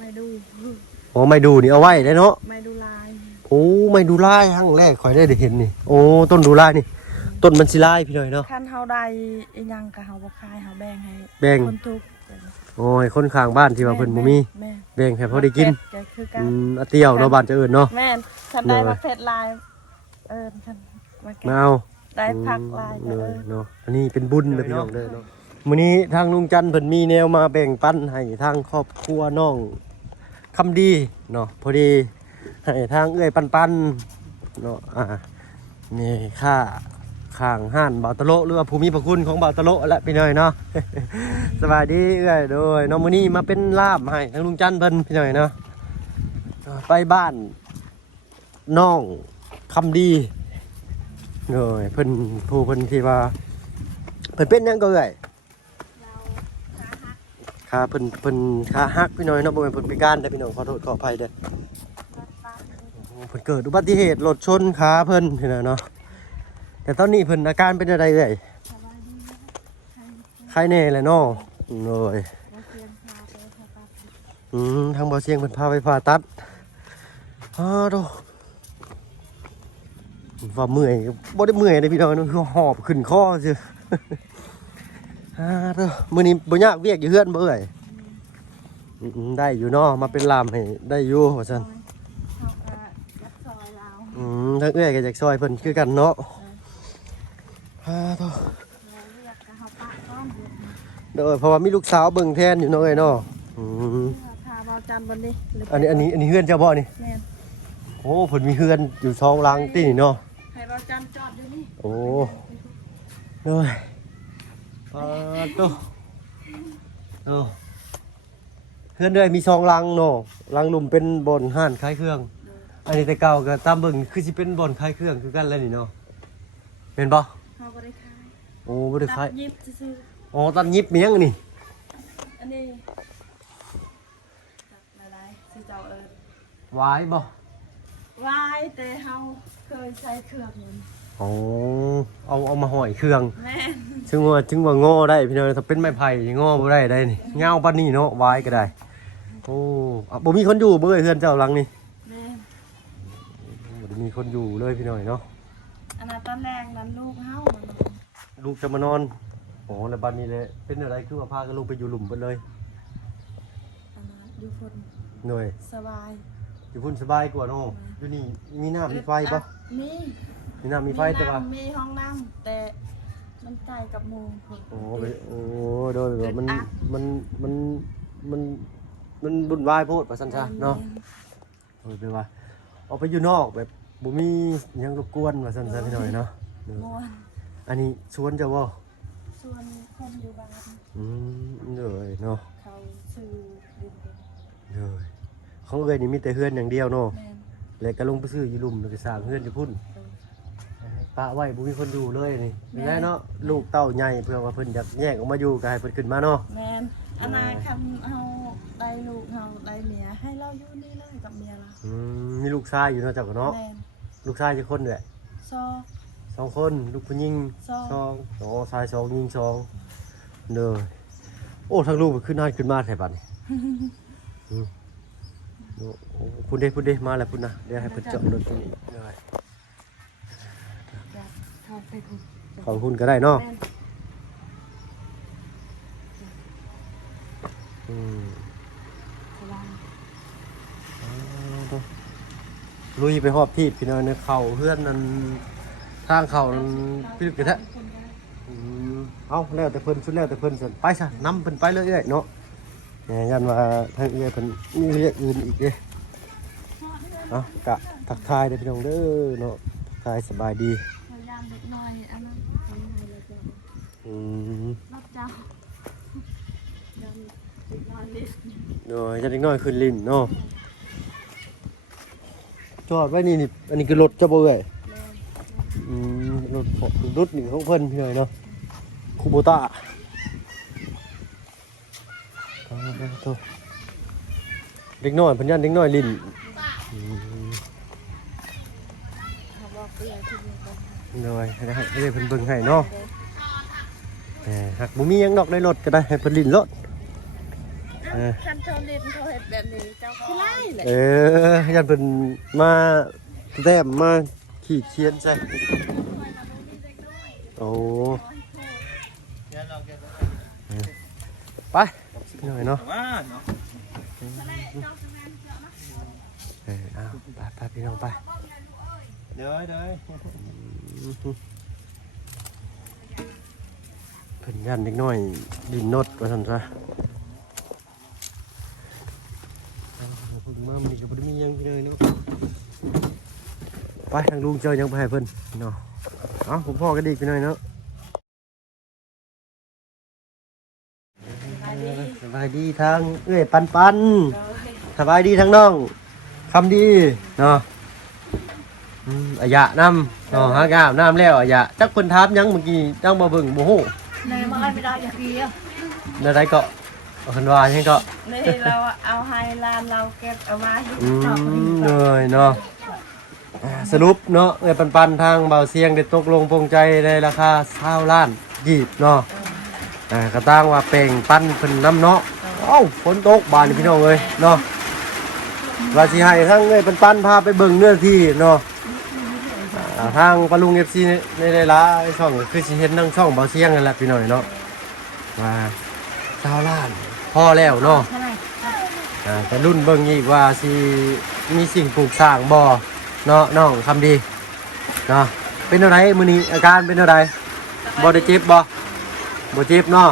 ไม่ดูโอ้ไม่ดูนี่เอาไว้ได้เนาะไม่ดูลายโอ้ไม่ดูลายครั้งแรกข่อยได้เห็นนี่โอ้ต้นดูลายนี่ต้นมันสิลายพี่หน่อยเนาะคันเฮาได้อีหยังก็เฮาบ่ขายเฮาแบ่งให้คนทุกข์โอ้ยคนข้างบ้านที่ว่าเพิ่นบ่มีแบ่งให้พอได้กินอาเตี้ยวเนาะบ้านจะเอิ้นเนาะแม่นคันได้ประเภทลายคันมาเอาได้ผักลายเนาะอันนี้เป็นบุญเลยพี่น้องเด้อเนาะมื้อนี้ทางลุงจันทร์เพิ่นมีแนวมาแบ่งปันให้ทางครอบครัวน้องคำดีเนาะพอดีให้ทางเอื้อยปันเนาะนี่ค่าข้างห้านบ่าวตะโลหรือว่าภูมิพระคุณของบ่าวตะโลและพี่น้อยเนาะ สวัสดีเอื้อยโดยน้องมื้อนี้มาเป็นลาบให้ทางลุงจันทร์เพิ่นพี่น้อยเนาะไปบ้านน้องคำดีโดยเพิ่นผู้เพิ่นที่ว่าเพิ่นเป็นหยังก็เอื้อยขาเพิ่นขาหักพี่น้อยเนาะบ่แม่นเพิ่นพิการเด้อพี่น้องขอโทษขออภัยเด้อเพิ่นเกิดอุบัติเหตุรถชนขาเพิ่นพี่น้อยเนาะแต่ตอนนี้เพิ่นอาการเป็นอะไรเอ่ยไข้แน่แหละเนาะโอ้ยทางบ่อเสียงเพิ่นพาไปผ่าตัดโตว่าเมื่อยบ่ได้เมื่อยเด้พี่น้องคือหอบขึ้นคอซื่อโตมื้อนี้บ่ยากเวียกอยู่เฮือนบ่เอ่ยได้อยู่เนาะมาเป็นลามให้ได้อยู่ว่าซั่นทางเอื้อยก็อยากซอยเพิ่นคือกันเนาะโดยเพราะว่ามีลูกสาวเบิ่งแทนอยู่เนาะเอ้ยเนาะอันนี้เฮือนเจ้าบ่นี่โอ้เพิ่นมีเฮือนอยู่2หลังตินี่เนาะให้บ่จันจอดอยู่นี่โอ้โดยโตเฮือนเด้อยมี2หลังเนาะหลังลุ่มเป็นบ่อนห้านขายเครื่องอันนี้แต่เก่าก็ตามเบิ่งคือสิเป็นบ่อนขายเครื่องคือกันแล้วนี่เนาะแม่นบ่เฮาบ่ได้ขายโอ้บ่ได้ขายยิบซื่ออ๋อตัดยิบมีหยังนี่อันนี้จับหลายๆสิเจ้าวายบ่วายแต่เฮาเคยใช้เครื่องนึงอ๋อเอามาห้อยเครื่องแม่นถึงว่างอได้พี่น้องถ้าเป็นไม้ไผ่งอบ่ได้นี่เงาปานนี้เนาะวายก็ได้โอ้บ่มีคนอยู่เบิ่เฮือนเจ้าหลังนี่แม่บ่ได้มีคนอยู่เลยพี่น้อยเนาะอันนั้นตอนแรกนั้นลูกเฮาลูกจะมานอนโอ้แล้วบัดนี้เลยเป็นอะไรคือว่าพากันลงไปอยู่หลุมเบิดเลยอยู่พุ่นหน่อยสบายอยู่พุ่นสบายกว่าเนาะอยู่นี่มีน้ำมีไฟปะมีน้ำมีไฟแต่ว่ามีห้องน้ำแต่มันใกล้กับหมู่โอ้โดยมันบุญวายโพดว่าซั่นซะเนาะแปลว่าออกไปอยู่นอกแบบบ่มีหยังรบกวนว่าซั่นซะพี่น้อยเนาะอันนี้ชวนเจ้าบ่ชวนคนอยู่บ้านเลยเนาะเขาซื้อดินเลยเขาเอ้ยนี่มีแต่เฮือนอย่างเดียวเนาะแล้วก็ลงไปซื้ออยู่หลุมแล้วก็สร้างเฮือนอยู่พุ่นปะไว้บ่มีคนอยู่เลยนี่เป็นไงเนาะลูกเต้าใหญ่เพื่อว่าเพิ่นอยากแยกออกมาอยู่ก็ให้เพิ่นขึ้นมาเนาะแม่นอนาคตเฮาได้ลูกเฮาได้เมียให้เราอยู่นี่เลยกับเมียเรามีลูกชายอยู่เนาะเจ้าก็เนาะลูกชายจักคนเด้อ2คนลูกผู้หญิง2อ๋อชาย2หญิง2เด้อโอ้ทั้งลูกขึ้นนานขึ้นมาแท้บัดนี้พุ่นเด้มาแล้วพุ่นนะเดี๋ยวให้เพิ่นเจาะรถตรงนี้ได้ของคุณก็ได้เนาะลุยไปหอบที่พี่น้อยในเข่าเพื่อนนั้นทางเข่านั้นพี่ลึกกระทะเอาแล้วแต่เพิ่นสุดแล้วแต่เพิ่นส่วนไปซะนำเพิ่นไปเลยเอ้ยเนาะยันว่าทางเอ้ยเพิ่นมีเรื่องอื่นอีกเด้เอากะทักทายเด้อพี่น้องเด้อเนาะทักทายสบายดีรับเจ้าโดยจะเล็กน้อยขึ้นลิ้นเนาะจอดไว้นี่อันนี้คือรถเจ้าบ่เอ้ยรถนี่ของเพิ่นพี่น้อยเนาะคูโบต้าเด็กน้อยเพิ่นยันเด็กน้อยลิ้นโดยให้เพิ่นเบิ่งให้เนาะหากบ่มีหยังดอกในรถก็ได้ให้เพิ่นลิ้นรถ คันเขาเล่นเขาเฮ็ดแบบนี้เจ้าคือไล่แหละ ยันเป็นมาแต้มมาขีดเขียนใช่โอ้ไปหน่อยเนาะเอาไปพี่น้องไปเดี๋ยวเพิ่นยันเล็กน้อยดินนดว่าซั่นซะพึ่งมามันก็บ่ได้มีหยังเลยเนาะไปทางลุงเจอยังไปให้เพิ่นเนาะเอาผมพ่อก็ดีไปหน่อยเนาะสบายดีทางเอ้ยปันสบายดีทางน้องคำดีเนาะอายะน้ำเนาะหากาบน้ำแล้วอายะจักเพิ่นถามหยังเมื่อกี้จังบ่เบิ่งบ่ฮู้ ในมาไม่ได้อย่างนี้ แล้วได้ก็เพิ่นว่าหยังก็ นี่เราเอาให้ลานเราเก็บเอาไว้ เลยเนาะสรุปเนาะเอ้ยปันทางเบาเสียงได้ตกลงปรงใจในราคา20ล้านกีบเนาะก็ตั้งว่าแปลงปั้นเพิ่นน้ำเนาะเอ้าฝนตกบานนี่พี่น้องเอ้ยเนาะว่าสิให้ทั้งเอ้ยปันพาไปเบิ่งเนื้อที่เนาะทางปะลุง FC ในหลายๆช่องก็คือสิเห็นทั้งช่องเบาเสียงนั่นแหละพี่น้องเนาะว่า20ล้านพอแล้วเนาะแต่รุ่นเบิ่งอีกว่าสิมีสิ่งปลูกสร้างบ่เนาะน้องคำดีเนาะเป็นเท่าไรมื้อนี้อาการเป็นเท่าไรบ่ได้เจ็บบ่เจ็บเนาะ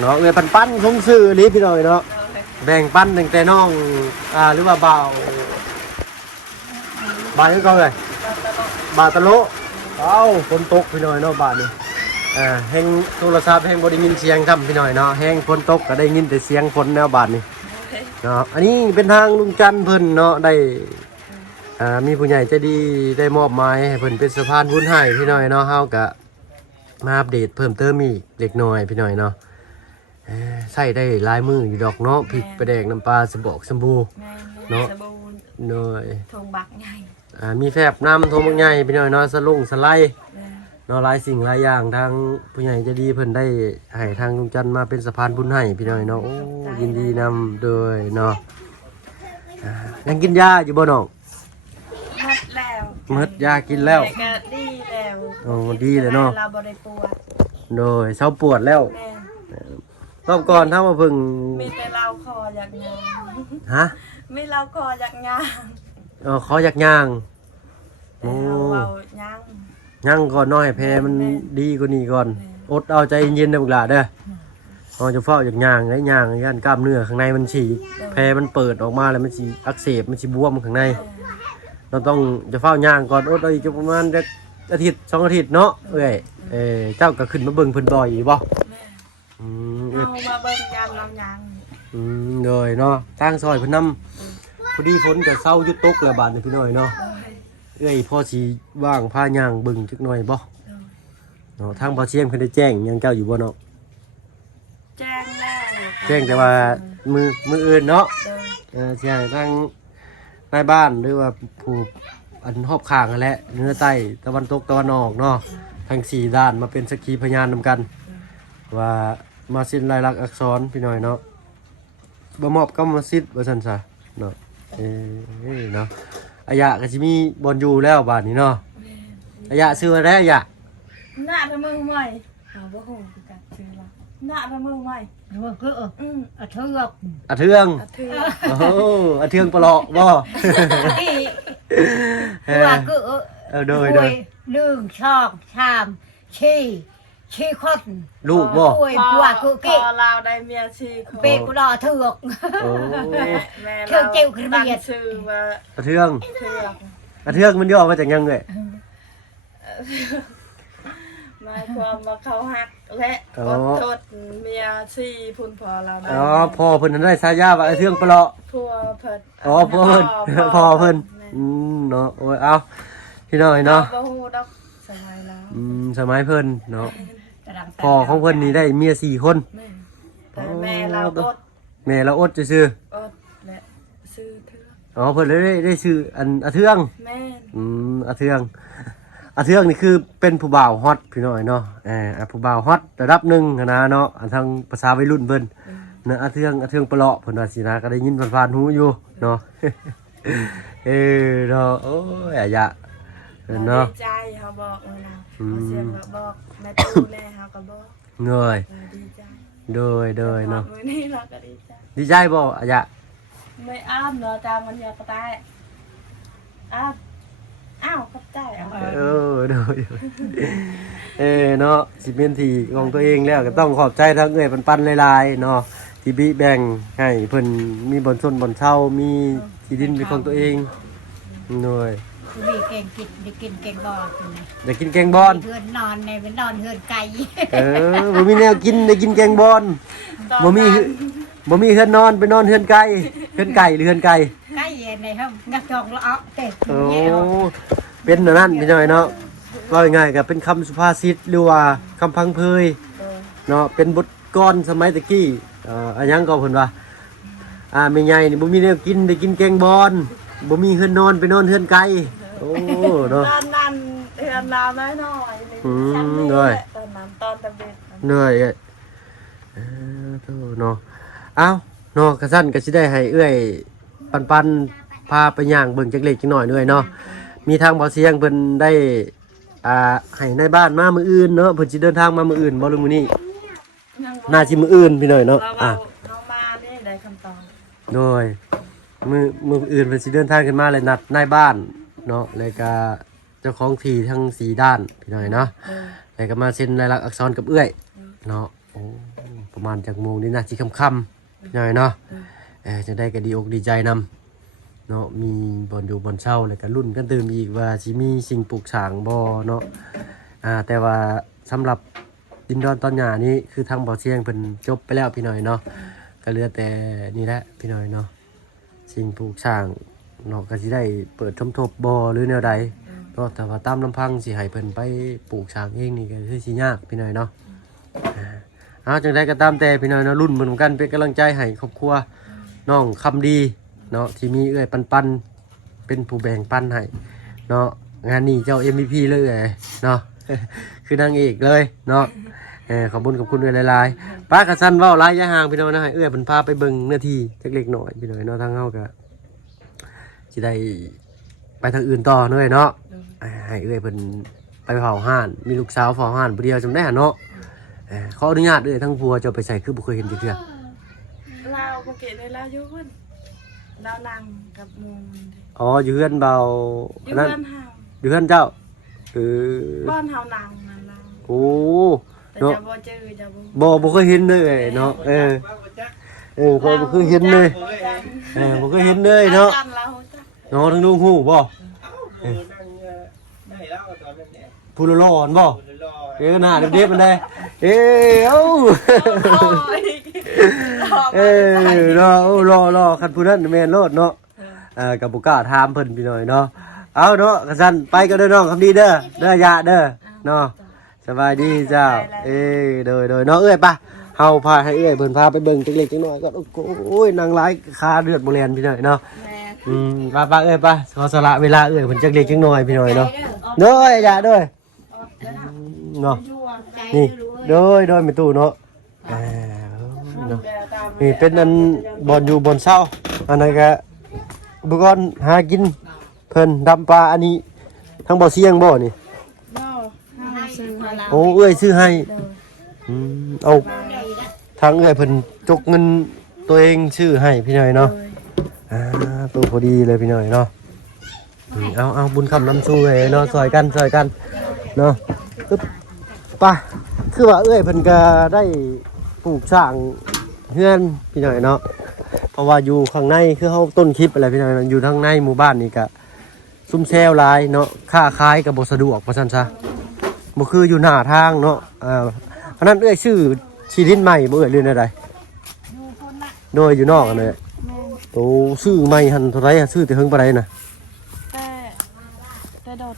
เนาะเอ้ยปันสมซื่อนี่พี่น้อยเนาะแบ่งปันตั้งแต่น้องหรือว่าบ่าวยังเก่าเลยบ่าวตะโลเอ้าฝนตกพี่น้อยเนาะบ้านนี้แฮงโทรศัพท์แฮงบ่ได้ยินเสียงครับพี่น้อยเนาะแฮงฝนตกก็ได้ยินแต่เสียงฝนแนวบ้านนี้เนาะอันนี้เป็นทางลุงจันทร์เพิ่นเนาะได้มีผู้ใหญ่ใจดีได้มอบหมายให้เพิ่นเป็นสะพานบุญให้พี่น้อยเนาะเฮาก็มาอัปเดตเพิ่มเติมอีกเล็กน้อยพี่น้อยเนาะใส่ได้หลายมืออยู่ดอกเนาะพริกปลาแดกน้ำปลาสบอกสมบูเนาะหน่อยทงบักใหญ่มีแฟบน้ำทงบักใหญ่พี่น้อยเนาะสลุงสไลด์เนาะหลายสิ่งหลายอย่างทางผู้ใหญ่ใจดีเพิ่นได้ให้ทางลุงจันทร์มาเป็นสะพานบุญให้พี่น้อยเนาะโอ้ยินดีนำโดยเนาะยังกินยาอยู่บ่น้องมืดยากินแล้วก็ดีแล้วโอ้ดีเลยเนาะเราบ่ได้ปวดโดยเศร้าปวดแล้วรอบก่อนถ้ามาเพิ่งมีแต่เราคออยากงางฮะมีเราคออยากงางขออยากย่างโอ้เราย่างก่อนน้อยแพ้มันดีกว่านี้ก่อนอดเอาใจเย็นๆนะบุกหลาเด้อเราจะเฝ้าอยากย่างไงย่างย่านกล้ามเนื้อข้างในมันฉีกแพ้มันเปิดออกมาแล้วมันฉีอักเสบมันฉีบวมข้างในเราต้องจะเฝ้าย่างก่อนอดเอาอีกประมาณอาทิตย์2 อาทิตย์เนาะเจ้าก็ขึ้นมาเบิ่งเพิ่นบ่อยบ่เอามาเบิ่งยามเราย่างเลยเนาะทางซอยเพิ่นนำพอดีฝนก็เซาหยุดตกแล้วบาดนี้พี่น้อยเนาะพ่อสิว่างพาย่างเบิ่งจักหน่อยบ่เนาะทางบ่เชียงเพิ่นได้แจ้งหยังเจ้าอยู่บ่เนาะแจ้งแล้วแจ้งแต่ว่ามืออื่นเนาะเชียงทางในบ้านหรือว่าผู้อันรอบข้างนั่นแหละเหนือใต้ตะวันตกตะวันออกเนาะทั้ง4ด้านมาเป็นสักขีพยานนำกันว่ามาสิ้นลายลักษณ์อักษรพี่น้อยเนาะบ่มอบกรรมสิทธิ์ว่าซั่นซะเนาะเนาะอายะก็สิมีบ่อนอยู่แล้วบาดนี้เนาะอายะซื้ออะไรอายะหน้าละมือใหม่เอาบ่ฮู้คือกันซื้อละหน้าละมือใหม่คืออะเทือกโอ้อะเทืองปลอกบ่ว่าคือโดย1 2 3 4คนลูกบ่ผัวคือเกเราได้เมีย4คนเป็ดกูรอเทือกโอ้เทือกเจ้าคือเมียชื่อว่าอะเทืองมันย่อมาจากยังไงหมายความว่าเขาฮักและอดทนเมีย4พุ่นพอเราพ่อเพิ่นนั้นได้ฉายาว่าอะเทืองปลอกผัวเพิ่นพ่อเพิ่นเนาะโอ้ยเอาพี่น้อยเนาะบ่ฮู้ดอกสมัยแล้วสมัยเพิ่นเนาะพ่อของเพิ่นนี่ได้เมีย4 คนแม่เราอดซื่ออดและซื้อเทืองเพิ่นเลยได้ซื้ออันอะเทืองแม่อะเทือง อาเทืองนี่คือเป็นผู้บ่าวฮอตพี่น้อยเนาะผู้บ่าวฮอตระดับหนึ่งนะเนาะทางภาษาวัยรุ่นเพิ่นนะอาเทืองปะเลาะเพิ่นว่าสินะก็ได้ยินผ่านๆหูอยู่เนาะ เนาะโอ้ยอะยะเนาะ ดีใจเขาบอกเลยนะเขาเสียงก็บอกแม่ตู้แน่เขาก็บอก เงย ดีใจ โดยเนาะ มื้อนี้เราก็ดีใจ ดีใจบ่อะยะ ไม่อ้ามเนาะจามันอยากกระต่ายอ้าวกระต่ายเอา โดยเนาะสิเป็นที่ของตัวเองแล้วก็ต้องขอบใจทั้งเอ้ยปันๆหลายๆเนาะที่บิแบ่งให้เพิ่นมีบ่อนชนบ่อนเช่ามีที่ดินเป็นของตัวเองหน่อย มีเก่งกินได้กินเก่งบอล อยากกินแกงบอน เฮือนนอนในเป็นนอนเฮือนไก่ บ่มีแนวกินได้กินแกงบอนบ่มีเฮือนนอนไปนอนเฮือนไก่หรือเฮือนไก่ ไก่ในห้องงักจองละเอาเตะ โอ้เป็นอันนั้นพี่น้อยเนาะว่าง่ายๆก็เป็นคำสุภาษิตหรือว่าคำพังเพยเนาะเป็นบทกลอนสมัยตะกี้อันยังก็เพิ่นว่าแม่ใหญ่นี่บ่มีแนวกินได้กินแกงบอนบ่มีเฮือนนอนไปนอนเฮือนไก่โอ้เนาะ ตอนนั้นเดือนละน้อยๆ ด้วย ตอนนั้นตอนตะเบ็ด เหนื่อยโธ่เนาะเอ้าเนาะกระสั้นก็สิได้ให้เอื้อยปันพาไปย่างเบิ่งจักเล็กจักหน่อยด้วยเนาะมีทางบ่เสียงเพิ่นได้ให้ในบ้านมามื้ออื่นเนาะเพิ่นสิเดินทางมามื้ออื่นบ่ลุงมื้อนี้น่าสิมื้ออื่นพี่น้อยเนาะ เรามาเนี่ยได้คำตอบ โดยมื้ออื่นเพิ่นสิเดินทางกันมาเลยนัดนายบ้านเนาะแล้วก็เจ้าของที่ทั้ง4ด้านพี่น้อยเนาะแล้วก็มาเซ็นลายลักษณ์อักษรกับเอื้อยเนาะโอ้ประมาณจากโมงนี่น่าสิค่ำๆพี่น้อยเนาะจะได้ก็ดีอกดีใจนำเนาะมีบ่อนอยู่บ่อนเช่าแล้วก็รุ่นกันตื่มอีกว่าสิมีสิ่งปลูกสร้างบ่เนาะแต่ว่าสำหรับดินดอนตอนหญ้านี้คือทางบ่อเชียงเพิ่นจบไปแล้วพี่น้อยเนาะก็เหลือแต่นี่แหละพี่น้อยเนาะสิ่งปลูกสร้างเนาะก็สิได้เปิดชมทบบ่หรือแนวใดเนาะแต่ว่าตามลำพังสิให้เพิ่นไปปลูกสร้างเองนี่ก็คือสิยากพี่น้อยเนาะจังได๋ก็ตามแต่พี่น้อยเนาะรุ่นเหมือนกันเป็นกำลังใจให้ครอบครัวน้องคำดีเนาะที่มีเอื้อยปันเป็นผู้แบ่งปันให้เนาะงานนี้เจ้า MVP เลยเนาะ คือนางเอกเลยเนาะขอบคุณเอื้อยหลายๆป้ากระสันเว้าหลายอย่าห่างพี่น้องนะให้เอื้อยเพิ่นพาไปเบิ่งเนื้อที่จักเล็กน้อยพี่น้อยเนาะทางเฮาก็สิได้ไปทางอื่นต่อเนาะเนาะให้เอื้อยเพิ่นไปเผาห่านมีลูกสาวเผาห่านผู้เดียวจำได้เนาะขออนุญาตเอื้อยทั้งผัวเจ้าไปใส่คือบ่เคยเห็นจักเทื่อ เราเมื่อกี้ได้เราอยู่พุ่นเรานั่งกับมุง อ๋ออยู่เฮือนเบา อยู่ นั่น บ้านเฮา อยู่เฮือนเจ้าบ้านเฮานั่งนั่นเรา โอ้ แต่ เนาะ จะบ่เจอจะบ่ บ่เคยเห็นเลยเนาะเคยบ่เคยเห็นเลยบ่เคยเห็นเลยเนาะ จำเราจ้ะ เนาะทั้งลุงฮู้บ่ผู้ร้อนบ่หน้าเด็บๆมันได้เอ้าเนาะรอคันผู้นั้นแม่นโลดเนาะกับบ่กล้าถามเพิ่นพี่น้อยเนาะเอาเนาะกระซั่นไปก็เด้อน้องคำดีเด้อยะเด้อเนาะสบายดีเจ้าโดยเนาะเอ้ยป่ะเฮาพาให้เอ้ยเพิ่นพาไปเบิ่งจักเล็กจักน้อยก็โอ้ยนางร้ายคาเลือดบ่แล่นพี่น้อยเนาะ แม่ ป้าเอ้ยป้าขอสละเวลาเอ้ยเพิ่นจักเล็กจักน้อยพี่น้อยเนาะเด้ออย่าเด้อเนาะนี่โดยไม่ตู้เนาะเนาะนี่เป็นอันบ่อนอยู่บ่อนเช้าอันนั้นก็อุปกรณ์หากินเพิ่นดำปลาอันนี้ทั้งบ่อเสียงบ่นี่ เนาะเฮาซื้อให้เรา โอ้เอ้ยซื้อให้เอาทางเอ้ยเพิ่นจกเงินตัวเองชื่อให้พี่น้อยเนาะตัวพอดีเลยพี่น้อยเนาะเอาบุญคำน้ำสู้เลยเนาะซอยกันเนาะปึ๊บป่ะคือว่าเอ้ยเพิ่นก็ได้ปลูกสร้างเฮือนพี่น้อยเนาะเพราะว่าอยู่ข้างในคือเฮาต้นคลิปอะไรพี่น้อยอยู่ทางในหมู่บ้านนี่ก็ซุ่มแซวหลายเนาะค้าขายก็บ่สะดวกว่าซั่นซะบ่คืออยู่หน้าทางเนาะเพราะนั้นเอ้ยชื่อชีดินใหม่บ่เอ้ยเรื่องอะไรโดยอยู่นอกกันเลยโอ้ซื้อใหม่หันเท่าไหร่ซื้อแต่เฮิงปานใดน่ะแต่โดด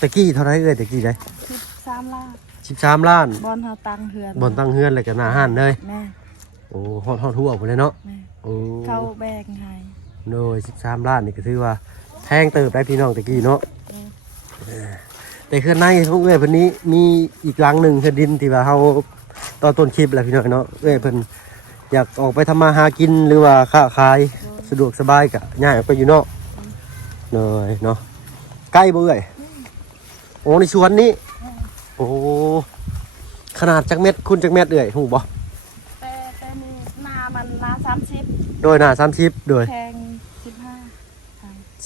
ตะกี้เท่าไหร่เอ้ยตะกี้ได้13ล้าน 13ล้าน บอนเฮาตั้งเฮือน บ่อนตั้งเฮือนแล้วก็หน้าห้านเลย แม่ โอ้ฮอดหัวพุ่นเลยเนาะ แม่ โอ้ เขาแบกให้ โดย13ล้านนี่ก็ถือว่าแพงเติบได้พี่น้องตะกี้เนาะ แต่เฮือนในของเอ้ยเพิ่นนี้มีอีกหลังหนึงคือดินที่ว่าเฮาตอนต้นคลิปแหละพี่น้องเนาะเอ้ยเพิ่นอยากออกไปทำมาหากินหรือว่าค้าขายสะดวกสบายก็ย้ายออกไปอยู่นอกเลยเนาะใกล้บ่เอ้ยโอ้ในสวนนี้โอ้ขนาดจักเม็ดคุณจักเม็ดเอ้ยฮู้บ่ แต่นี่นามันนา30 โดยหน้า30โดย แพง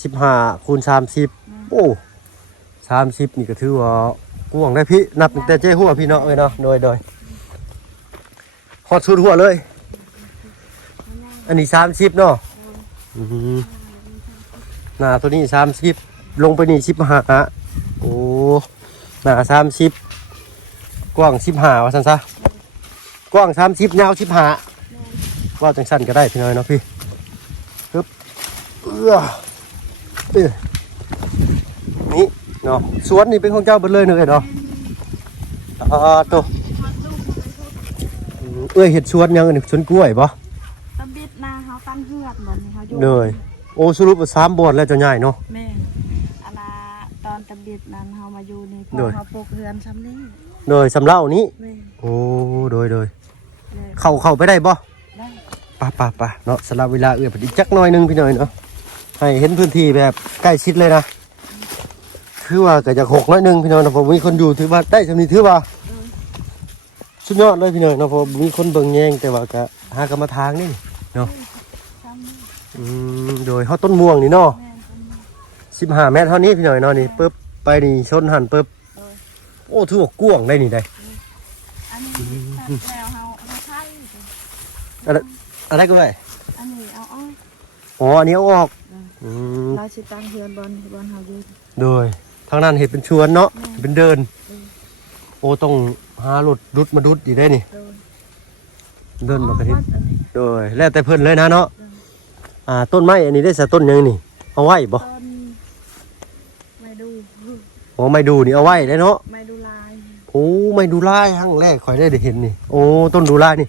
15 15คูณ30โอ้30นี่ก็ถือว่ากว้างได้พี่นับตั้งแต่เจ้หัวพี่เนาะเอ้ยเนาะโดยฮอดสุดหัวเลยอันนี้30เนาะหน้าตัวนี้30ลงไปนี่15โอ้หน้า30กว้าง15ว่าซั่นซะกว้าง30ยาว15ว่าจังซั่นก็ได้พี่น้อยเนาะพี่ปึ๊บนี่เนาะสวนนี่เป็นของเจ้าเบิดเลยเนาะเนาะตัวเอ้ยเห็ดสวนยังอันนี้สวนกล้วยบ่ ตะบิดนาเฮาตั้งเฮือดเหมือนเฮาอยู่ เลยโอ้สรุปว่า3บ่อนแล้วเจะใหญ่เนาะ แม่อันน่ะตอนตะบิดนั้นเฮามาอยู่นี่พ โด อย เฮาปลูกเฮือนซ้ำนี้ โดยสำเล่านี้ แม่ โอ้โดย แม่ เข้าไปได้บ่ ได้ ป่ะเนาะสำหรับเวลาเอื้อพอดีจักหน่อยนึงพี่หน่อยเนาะให้เห็นพื้นที่แบบใกล้ชิดเลยนะคือว่าก็จะหกน้อยนึงพี่น้อยนะผมมีคนอยู่ถือว่าได้สำนี้ถือว่าสุดยอดเลยพี่น้อยนะผมมีคนเบิ่งแยงแต่ว่าก็หากรรมทางนี่เนาะ ซ้ำนี้ โดยเฮาต้นม่วงนี่เนาะ แม่นซ้ำนี้ 15 เมตรเท่านี้พี่หน่อยเนาะนี่ปึ๊บไปนี่ชนหันปึ๊บโอ้ถือว่ากว้างได้นี่ได้ อันนี้ตัดแล้วเฮาไทย อะไรก็ได้ อันนี้เอาอ้อย อ๋ออันนี้เอาออกม เราสิตั้งเฮือนบอนเฮาอยู่ โดยทางนั้นเห็นเป็นชวนเนาะ แม่ เป็นเดิน โอ้ต้องหารถดุดมาดุดอีกได้นี่ โดย เดินมากระทิ วัดอันนี้ โดยแล้วแต่เพิ่นเลยนะเนาะต้นไม้อันนี้ได้สะต้นยังนี่เอาไว้บ่ ต้นไม่ดู อ๋อไม่ดูนี่เอาไว้ได้เนาะ ไม่ดูลาย โอ้ไม่ดูลายครั้งแรกข่อยได้เห็นนี่โอ้ต้นดูลายนี่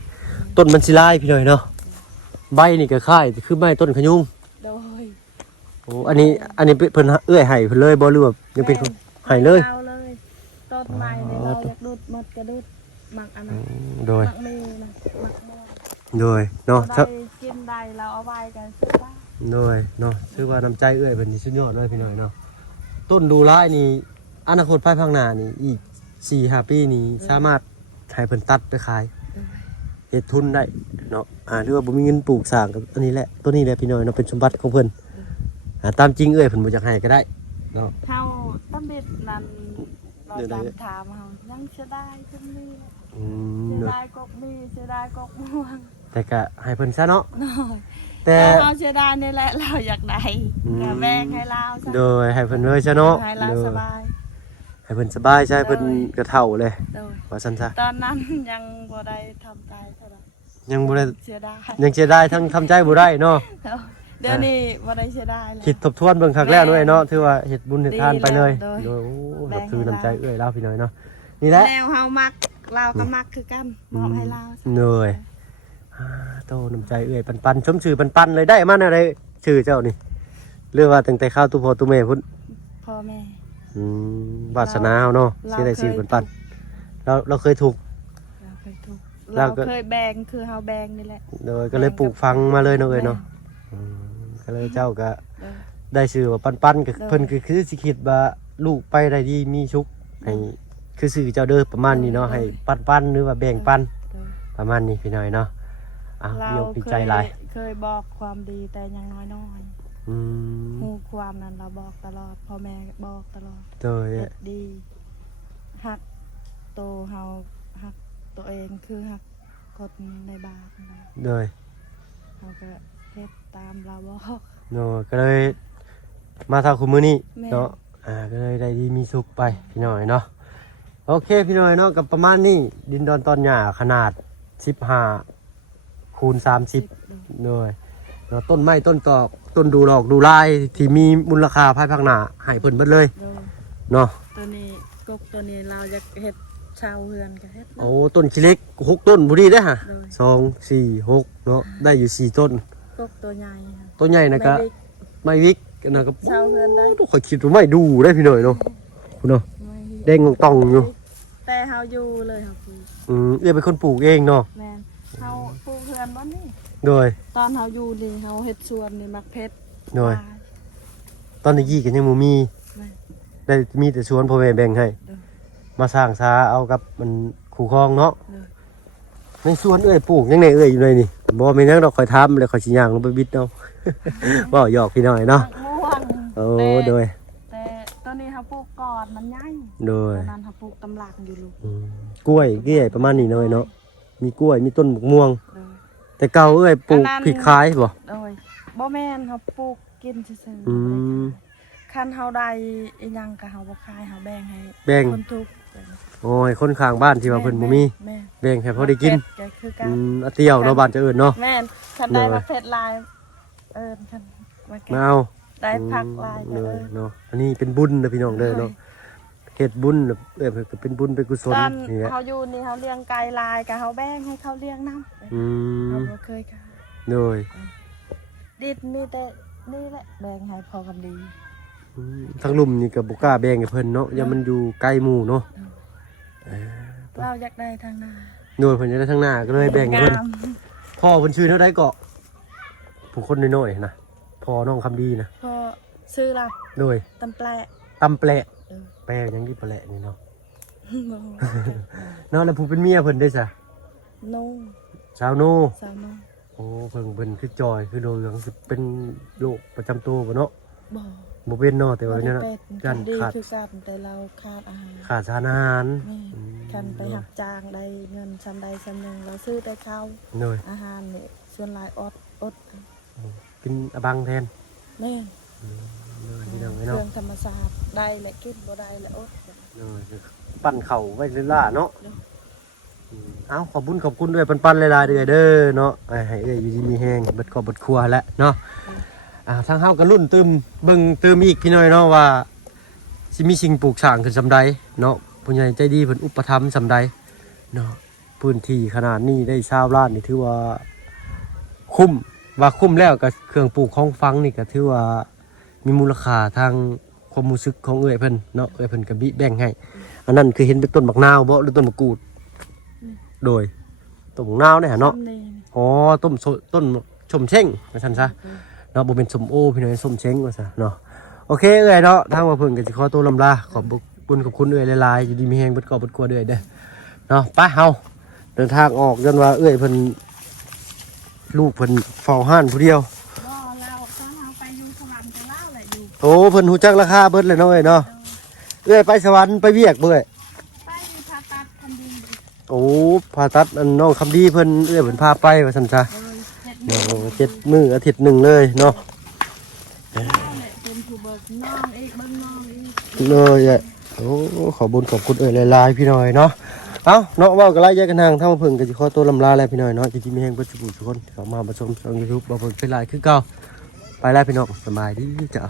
ต้นมันสิลายพี่หน่อยเนาะใบนี่ก็คล้ายคือไม้ต้นขยุง โดย โอ้อันนี้เพิ่นเอื้อยให้เพิ่นเลยบ่หรือว่ายังเป็นให้เลย อาเลยต้นไม้เนี่ยเราอยากดูดหมดกระดูดหมักอันนั้น โดย หมักมีนะหมักม่วง โดยเนาะ ได้กินได้เราเอาไว้กันสิบ้า โดยเนาะถือว่าน้ำใจเอื้อยเพิ่นนี่สุดยอดเลยพี่หน่อยเนาะต้นดูลายนี่อนาคตภายภาคหน้านี่อีก 4-5 ปีนี้สามารถให้เพิ่นตัดไปขายเฮ็ดทุนได้เนาะหรือว่าบ่มีเงินปลูกสร้างกับอันนี้แหละตัวนี้แหละพี่น้อยเนาะเป็นสมบัติของเพิ่นตามจริงเอ้ยเพิ่นบ่อยากให้ก็ได้เนาะ เท่าตั้มเบ็ดนั้นเรา เดี๋ยวได้ จำถามเขายังเสียดายจังมี อืม เสีย เนาะ ดายกกมีเสียดายกกม่วง แต่ก็ให้เพิ่นซะเนาะ น้อย แต่ เราเสียดายนี่แหละเราอยากได้ก็แบ่งให้เราซะ โดยให้เพิ่นเลยซะเนาะ ให้เรา โดย สบาย ให้เพิ่นสบายใช่เพิ่นก็เฒ่าเลย โดย ว่าซั่นซะ ตอนนั้นยังบ่ได้ทำใจเท่าไหร่ ยังบ่ได้ เสียดาย ยังเสียดายทั้งทำใจบ่ได้เนาะ เดี๋ยวนี้บ่ได้เสียดายแล้ว คิดทบทวนเบิ่งครั้งแรกด้วยเนาะถือว่าเฮ็ดบุญเฮ็ดทานไปเลย ดีแล้ว โดยโอ้ แบ่ นับ ง ถือ ให้ น้ำใจ เรา เอ้ยลาวพี่น้อยเนาะนี่แหละ แนวเฮามักเราก็มักคือกันมอบให้เราซะ เหนื่อยโตน้ำใจเอ้ยปันชมชื่อปันเลยได้มาอะไรชื่อเจ้านี่เรื่องว่าตั้งแต่ข้าวตู้พ่อตู้แม่พุ่น พ่อแม่ วาสนาเอาเนาะ เรา สิได้ชื่อ เคย ปันเราเคยถูก เราเคยถูก เรา เรา ก็ เคยแบ่งคือเฮาแบ่งนี่แหละ โดยก็เลยปลูกฟังมาเลยเนาะเอ้ยเนาะก็เลยเจ้าก็ เออ ได้ชื่อว่าปันก็ เออ เพิ่นคือสิคิดว่าลูกไปได้ดีมีสุขให้คือสื่อเจ้าเด้อประมาณนี้เนาะให้ปันหรือว่าแบ่งปัน เออ ประมาณนี้พี่น้อยเนาะเรา ดีอกดีใจหลาย เคยบอกความดีแต่ยังน้อย อืม ๆฮู้ความนั้นเราบอกตลอดพ่อแม่บอกตลอด โดย เฮ็ดดีฮักโตเฮาฮักตัวเองคือฮักคนในบ้านนั่นแหละ โดย เฮาก็เฮ็ดตามเราบอก เนาะก็เลยมาทางคุมือนี้ แม่ เนาะก็เลยได้ดีมีสุขไปพี่น้อยเนาะโอเคพี่น้อยเนาะกับประมาณนี้ดินดอนตอนหญ้าขนาด15คูณ30โดยเนาะต้นไม้ต้นตอกต้นดูดอกดูลายที่มีมูลค่าภายภาคหน้าให้เพิ่นเบิดเลย โดย เนาะ ตัวนี้กกตัวนี้เราจะเฮ็ดชาวเฮือนก็เฮ็ด โอ้ต้นขี้เล็ก6ต้นบ่ดีเด้อฮะ โดย 2 4 6เนาะได้อยู่4ต้น กกตัวใหญ่ค่ะ ต้นใหญ่นะก็ ไม่วิก ไม้วิกนะก็ ชาวเฮือนได้ โอ้ข่อยคิดว่าไม่ดูได้พี่น้อยเนาะคุณเนาะ ไม่วิ เด้งต้องอยู่ แต่เฮาอยู่เลยเฮาปลูก เอื้อยเป็นคนปลูกเองเนาะ แม่นเฮาปลูกเพื่อนบ่นี่ โดย ตอนเฮาอยู่นี่เฮาเฮ็ดสวนนี่มักเพชร โดย ตอนนี้กันยังบ่มี แม่น ได้มีแต่สวนพ่อแม่แบ่งให้ เด้อ มาสร้างซาเอากับมันขู่คลองเนาะ เด้อ ในสวนเอ้ยปลูกยังไงเอ้ยอยู่เลยนี่บ่แม่นหยังดอกข่อยทำแล้วข่อยสิย่างลงไปบิดเอา บ่หยอกพี่น้อยเนาะ มักม่วง โอ้โดย แต่ตอนนี้เฮาปลูกก่อนมันใหญ่ โดย ตอนนั้นเฮาปลูกตำลักอยู่ลูก กล้วยเกี้ยประมาณนี้น้อยเนาะมีกล้วยมีต้นมะม่วง เด้อ แต่เก่าเอ้ยปลูกพริกขายบ่ โดยบ่แม่นเฮาปลูกกินซื่อ อืม ๆคันเฮาได้อีหยังก็เฮาบ่ขายเฮาแบ่งให้ แบ่ง คนทุกข์ โอ้ยคนข้างบ้านที่ว่าเพิ่นบ่มี แม่น แบ่งให้พอได้กิน ก็คือกั อื น มเอาเตี้ยวเนาะบ้านจะเอิ้นเนาะ แม่นคันได้ โดย มาเพชรลายคันมาเก็บ มาเอา ได้ผักลาย เล ก็ ยเนาะอันนี้เป็นบุญนะพี่น้องเด้อเนาะเฮ็ดบุญน่ะเป็นบุญเป็นกุศล ตอน นี่แหละ เขาอยู่นี่เขาเลี้ยงไก่ลายกับเขาแบ่งให้เขาเลี้ยงน้ำ อืม เขาบ่เคยค่ะ โดย ดิดมีแต่นี่แหละแบ่งให้พอกันดี ทั้งลุ่มนี่ก็บ่กล้าแบ่งให้เพิ่นเนาะอย่ามันอยู่ไกลหมู่เนาะ เราอยากได้ทางหน้า โดยเพิ่นจะได้ทั้งหน้าก็เลยแบ่งให้เพิ่น งาม พ่อเพิ่นชื่อเท่าใดเกาะผู้คนน้อยๆนะพ่อน้องคำดีนะ พอซื้อละ โดย ตำแปล ตำแปะ เออ แปลหยังที่แปะนี่เนาะ บ่ เนาะแล้วผู้เป็นเมียเพิ่นได้ซะ นุ่ง สาวโน สาวนุ่ง โอ้เพิ่นคือจอยคือโดยเหลืองสิเป็นโรคประจำตัวบ่เนาะ บ่ บ่เป็นเนาะแต่ว่าเนี่ย บ่ นะ ได้เป็ ยั น น ดี ขาด คือกันแต่เราขาดอาหาร ขาดสารอาหาร แม่คันไปหักจ้างได้เงินซำใดซำหนึ่งเราซื้อแต่ข้าว โดย อาหารนี่ส่วนหลายอด กินอบังแทน แม่ เลยพี่น้อง เค เนาะ รื่องธรรมศาสตร์ได้และกินบ่ได้และอด เลยปั้นเข่าไว้เรื่อยๆเนาะเอ้าขอบคุญขอบคุณด้วยปั้นๆหลายๆเด้อเด้อเนาะให้เอ้ยอยู่ดีมีแห้งเบิดครอบเบิดครัวแล้วเนาะทางเฮาก็รุ่นตื่มเบิ่งตื่มอีกพี่น้อยเนาะว่าสิมีสิ่งปลูกสร้างขึ้นซำใดเนาะผู้ใหญ่ใจดีเพิ่นอุปถัมภ์ซำใดเนาะพื้นที่ขนาดนี้ได้20ล้านนี่ถือว่าคุ้มว่าคุ้มแล้วกับเครื่องปลูกของฟังนี่ก็ถือว่ามีมูลค่าทางความรู้สึกของเอ้ยเพิ่นเนาะเอ้ยเพิ่นก็บิแบ่งให้อันนั้นคือเห็นเป็นต้นมะนาวบ่หรือต้นมะกรูดโดยต้นมะนาวเนี่ยเนาะ ทำนี่ อ๋อต้นชมเช้งว่าซั่นซะเนาะบ่เป็นส้มโอพี่น้อยส้มเช้งว่าซะเนาะโอเคเอ้ยเนาะทางว่าเพิ่นก็สิขอตัวลำลาขอบคุณขอบคุณเอ้ยหลายๆอยู่ดีมีแฮงเบิดกอบเบิดกลัวเด้อเด้อเนาะไปเฮาเดินทางออกจนว่าเอ้ยเพิ่นลูกเพิ่นเฝ้าห้านผู้เดียว บ่เราตอนเราไปอยู่สวรรค์จะเล่าแหละอยู่ โอ้เพิ่นฮู้จักราคาเบิดเลยเนาะเอ้ยเนาะเอ้ยไปสวรรค์ไปเวียกเบ่เอ้ย ไปผ่าตัดคันดี โอ้ผ่าตัดอันน้องคำดีเพิ่นเอ้ยเพิ่นพาไปว่าซั่นซะ เจ็ด เนาะ7 มื้ออาทิตย์หนึงเลยเนาะ เล่าแหละเป็นผู้เบิกน้องอีกเบิ่งน้องอีก เลยโอ้ขอบุญขอบคุณเอ้ยหลายๆพี่น้อยเนาะเอ้าเนาะเว้ากันหลายแยกกันทางถ้ามาเพิ่นก็สิขอตัวลำลาแล้วพี่น้อยเนาะที่มีแฮงเบิดทุกคนเข้ามาชมช่อง YouTube บ่เพิ่นเป็นหลายคือเก่าไปแล้วพี่น้องสบายดีจ้ะ